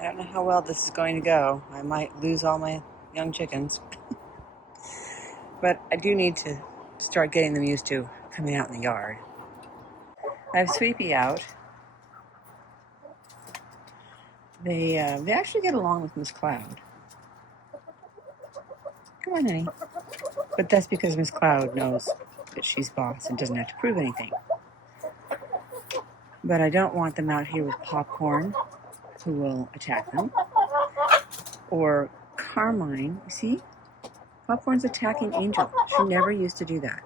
I don't know how well this is going to go. I might lose all my young chickens. But I do need to start getting them used to coming out in the yard. I have Sweepy out. They actually get along with Miss Cloud. Come on, honey. But that's because Miss Cloud knows that she's boss and doesn't have to prove anything. But I don't want them out here with Popcorn, who will attack them. Or Carmine. You see? Popcorn's attacking Angel. She never used to do that.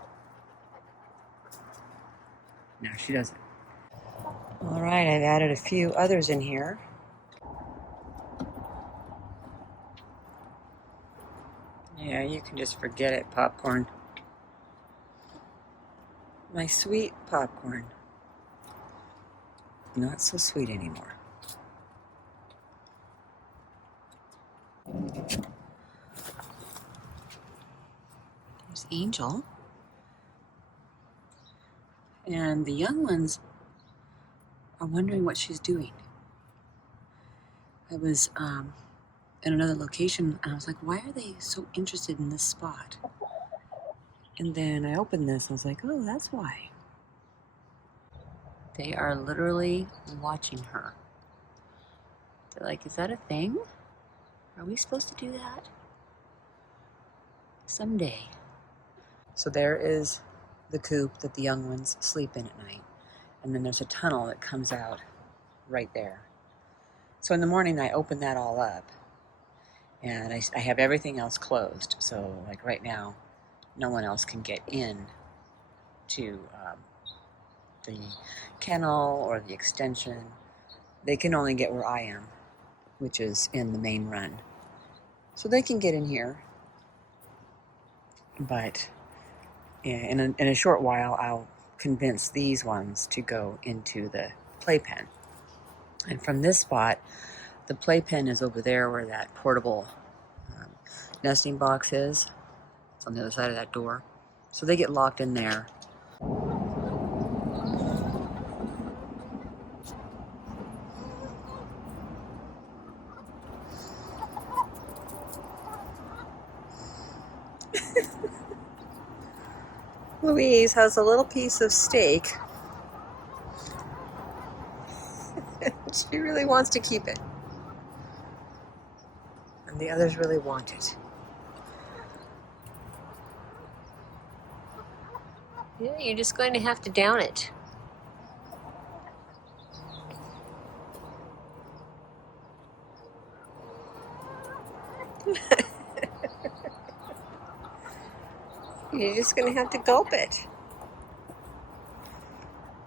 No, she doesn't. All right, I've added a few others in here. Yeah, you can just forget it, Popcorn. My sweet Popcorn. Not so sweet anymore. There's Angel. And the young ones are wondering what she's doing. I was in another location, and I was like, why are they so interested in this spot? And then I opened this, and I was like, oh, that's why. They are literally watching her. They're like, is that a thing? Are we supposed to do that? Someday. So there is the coop that the young ones sleep in at night. And then there's a tunnel that comes out right there. So in the morning, I open that all up. And I have everything else closed. So like right now, no one else can get in to the kennel or the extension. They can only get where I am, which is in the main run. So they can get in here. But in a short while, I'll convince these ones to go into the playpen. And from this spot, the playpen is over there where that portable nesting box is. It's on the other side of that door. So they get locked in there. Louise has a little piece of steak. She really wants to keep it. And the others really want it. Yeah, you're just going to have to down it. You're just going to have to gulp it.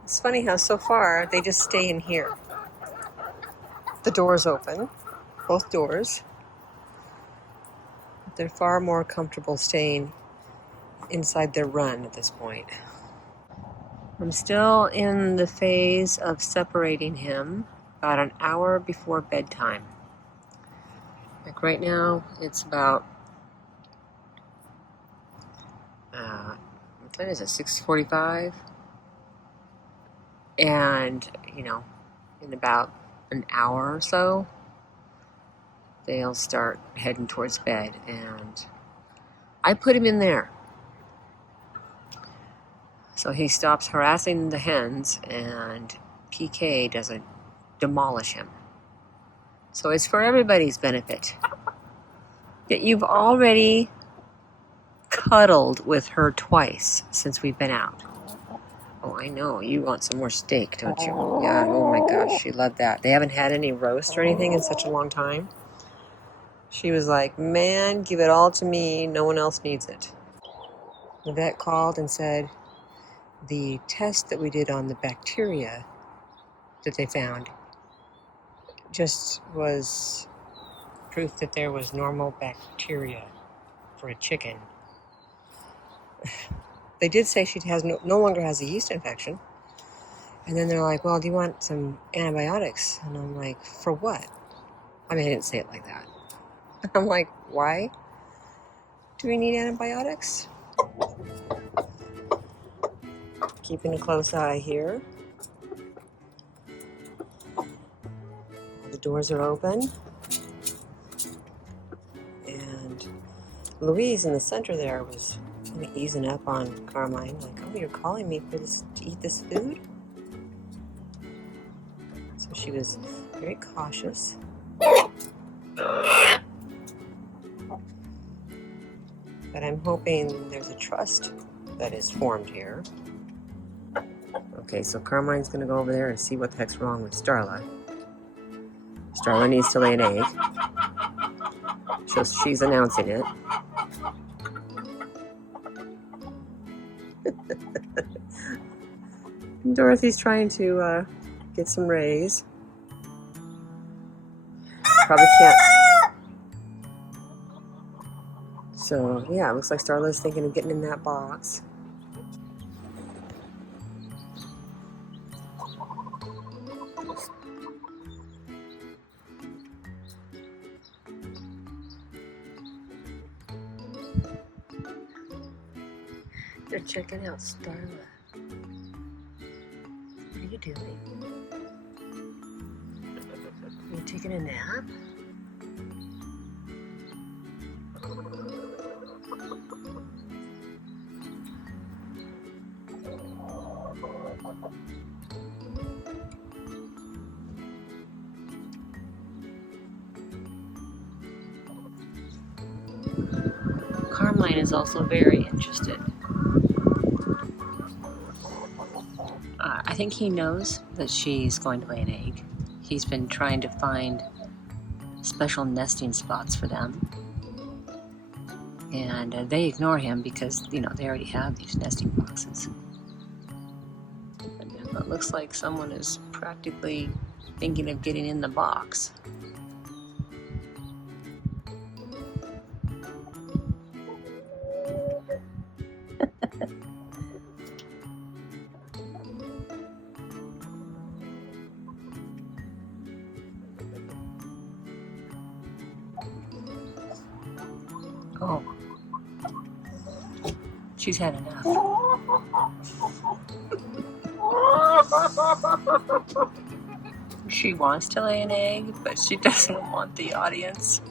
It's funny how so far they just stay in here. The door's open, both doors. They're far more comfortable staying inside their run at this point. I'm still in the phase of separating him about an hour before bedtime. Like right now, it's about, what time is it, 6:45? And, in about an hour or so, they'll start heading towards bed. And I put him in there. So he stops harassing the hens and PK doesn't demolish him. So it's for everybody's benefit. Yet you've already cuddled with her twice since we've been out. Oh, I know. You want some more steak, don't you? Yeah, oh my gosh, she loved that. They haven't had any roast or anything in such a long time. She was like, man, give it all to me. No one else needs it. The vet called and said the test that we did on the bacteria that they found just was proof that there was normal bacteria for a chicken. They did say she has no longer has a yeast infection. And then they're like, well, do you want some antibiotics? And I'm like, for what? I mean, I didn't say it like that. I'm like, why do we need antibiotics? Keeping a close eye here. The the doors are open. And Louise in the center there was kind of easing up on Carmine, like, oh, you're calling me for this to eat this food? So she was very cautious. But I'm hoping there's a trust that is formed here. Okay, so Carmine's going to go over there and see what the heck's wrong with Starla. Starla needs to lay an egg. So she's announcing it. Dorothy's trying to get some rays. Probably can't. So, yeah, it looks like Starla's thinking of getting in that box. They're checking out Starla. What are you doing? Are you taking a nap? Carmine is also very interested. I think he knows that she's going to lay an egg. He's been trying to find special nesting spots for them. And they ignore him because, you know, they already have these nesting boxes. And it looks like someone is practically thinking of getting in the box. Oh, she's had enough. She wants to lay an egg, but she doesn't want the audience.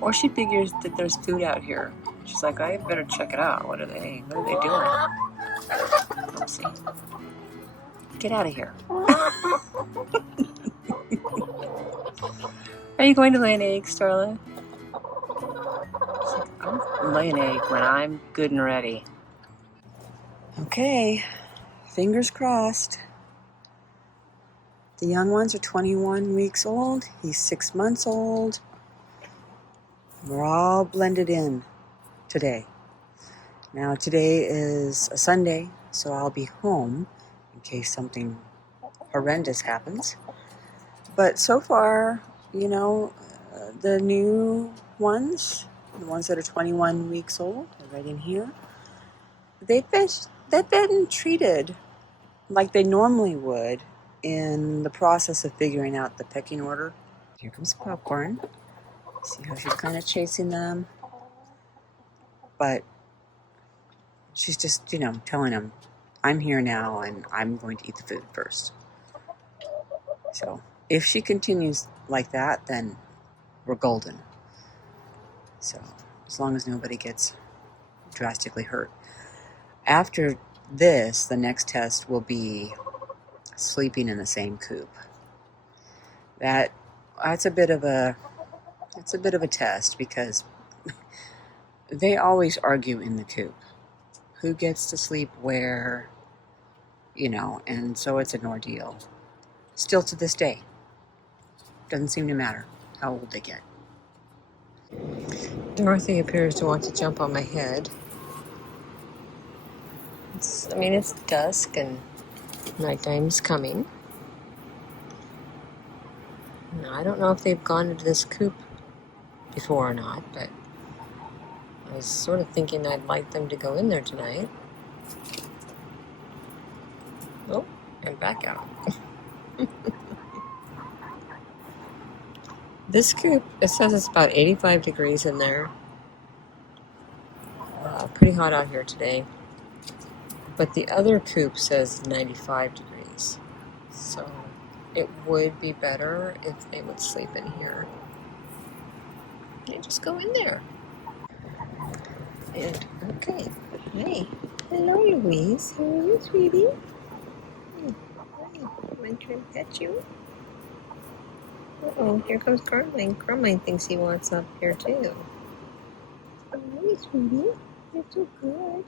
Or she figures that there's food out here. She's like, I better check it out. What are they doing? Let's see. Get out of here. Are you going to lay an egg, Starla? I'll lay an egg when I'm good and ready. Okay, fingers crossed. The young ones are 21 weeks old. He's 6 months old. We're all blended in today. Now, today is a Sunday, so I'll be home in case something horrendous happens. But so far, you know, the new ones, the ones that are 21 weeks old, are right in here. They've been treated like they normally would in the process of figuring out the pecking order. Here comes Popcorn. See how she's kind of chasing them. But she's just, you know, telling them, I'm here now and I'm going to eat the food first. So if she continues like that, then we're golden. So as long as nobody gets drastically hurt. After this, the next test will be sleeping in the same coop. That's a bit of a test because they always argue in the coop. Who gets to sleep where, you know, and so it's an ordeal. Still to this day. Doesn't seem to matter how old they get. Dorothy appears to want to jump on my head. It's dusk and nighttime's coming. Now, I don't know if they've gone into this coop before or not, but I was sort of thinking I'd like them to go in there tonight. Oh, and back out. This coop, it says it's about 85 degrees in there. Pretty hot out here today. But the other coop says 95 degrees. So it would be better if they would sleep in here. They just go in there. And, okay. Hey. Hello, Louise. How are you, sweetie? Hi. Want to pet you? Uh-oh, here comes Carmine. Carmine thinks he wants up here, too. Hi, sweetie. You're so good.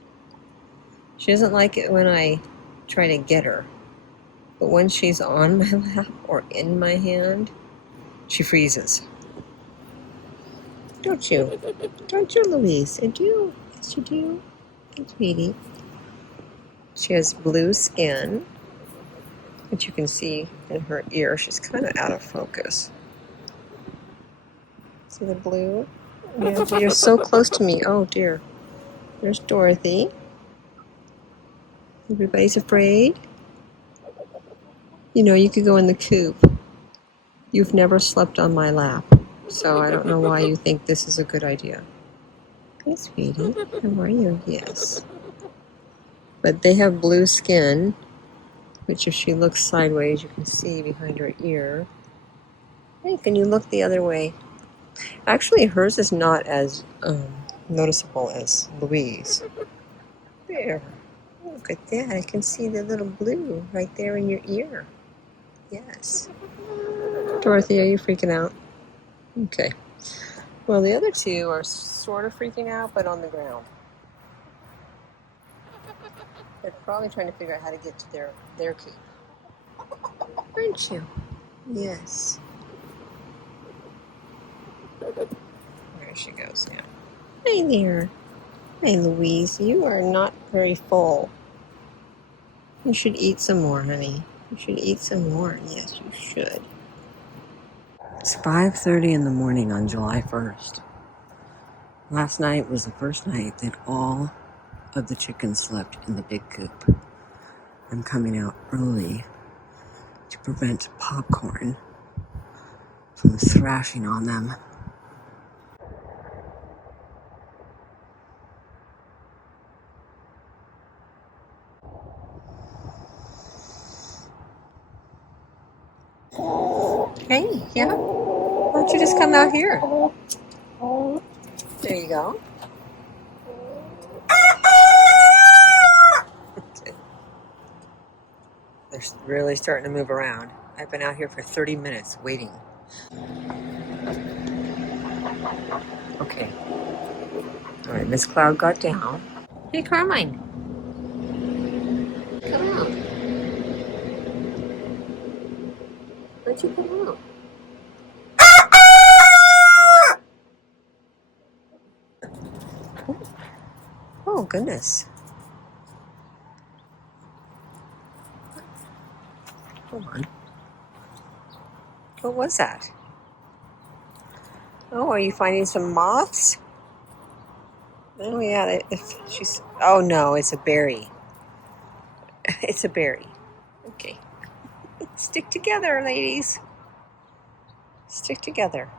She doesn't like it when I try to get her. But when she's on my lap or in my hand, she freezes. Don't you? Don't you, Louise? I do. Yes, you do. Hey, sweetie. She has blue skin, which you can see in her ear. She's kind of out of focus. See the blue? Yeah, you're so close to me. Oh, dear. There's Dorothy. Everybody's afraid. You know, you could go in the coop. You've never slept on my lap, so I don't know why you think this is a good idea. Hey, sweetie. How are you? Yes. But they have blue skin, which if she looks sideways, you can see behind her ear. Hey, can you look the other way? Actually, hers is not as noticeable as Louise. There. Look at that. I can see the little blue right there in your ear. Yes. Dorothy, are you freaking out? Okay. Well, the other two are sort of freaking out, but on the ground. They're probably trying to figure out how to get to their coop. Aren't you? Yes. There she goes now. Hi there. Hi, Louise. You are not very full. You should eat some more, honey. You should eat some more. Yes, you should. It's 5:30 in the morning on July 1st. Last night was the first night that all of the chickens slept in the big coop. I'm coming out early to prevent popcorn from thrashing on them. Hey, yeah? Why don't you just come out here? There you go. They're really starting to move around. I've been out here for 30 minutes waiting. Okay. All right, Miss Cloud got down. Hey, Carmine. Come out. Why'd you come out? Oh, goodness. Hold on. What was that? Oh, are you finding some moths? Oh, yeah. Oh, no, it's a berry. It's a berry. Okay. Stick together, ladies. Stick together.